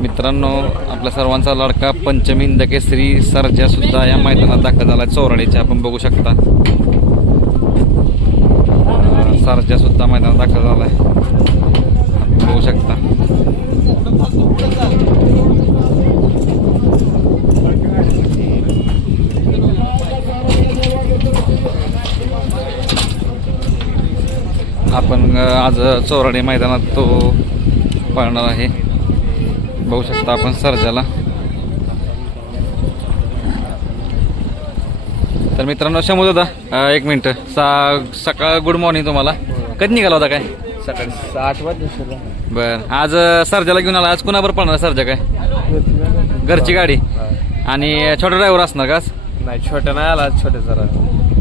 मित्रांनो आपल्या सर्वांचा लाडका पंचमी श्री सरजा सुद्धा या मैदानात दाखल झाला चोराडीच्या आपण बघू शकता. सरजा सुद्धा मैदानात दाखल झालाय. बघू शकता. आपण आज चौराडी मैदानात तो पाळणार आहे. बघू शकता आपण सर्जाला. तर मित्रांनो दादा अ, एक मिनटं. सा सकाळ गुड मॉर्निंग तुम्हाला. कधी निघाला होता काय? सकाळी सात वाजता बर. आज सर्जाला घेऊन आला. आज कुणाबर पळणार सर्जा काय? घरची गाडी. आणि छोटा ड्रायव्हर असणार का आज? नाही छोट्या नाही आला छोटे जरा.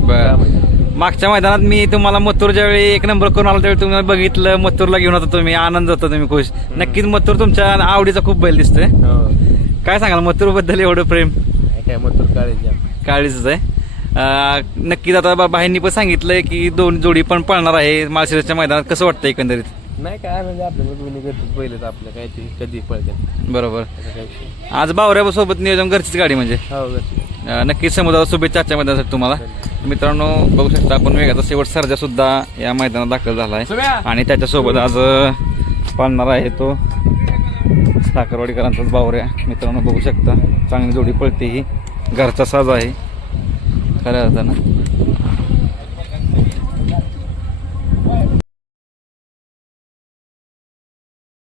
बर. मागच्या मैदानात मी तुम्हाला मथुर ज्यावेळी एक नंबर करून आला त्यावेळी तुम्ही बघितलं मथुरला घेऊन होता तुम्ही आनंद होता तुम्ही खुश. नक्कीच मथुर तुमच्या आवडीचा खूप बैल दिसतोय. हो. काय सांगाल मथुरबद्दल एवढं प्रेम? काय मग तर काळजी काळीच आहे. नक्कीच आता बाहेरनी पण सांगितलंय की दोन जोडी पण पळणार आहे माळशिरसच्या मैदानात. कसं वाटतं एकंदरीत? नाही काय म्हणजे आपल्या बैल आपलं काय ते कधी पळतात बरोबर. आज बावऱ्यासोबत नियोजन घरचीच गाडी म्हणजे? हो नक्कीच समुद्राला शुभेच्छा आजच्या मैदानासाठी तुम्हाला. मित्रांनो बघू शकता आपण वेगाचा शेवट सर्जा सुद्धा या मैदानात दाखल झाला आहे आणि त्याच्यासोबत आज पाळणार आहे तो साखरवाडीकरांचाच बावऱ्या. मित्रांनो बघू शकता चांगली जोडी पळते ही. घरचा साज आहे. खऱ्या अर्थानं.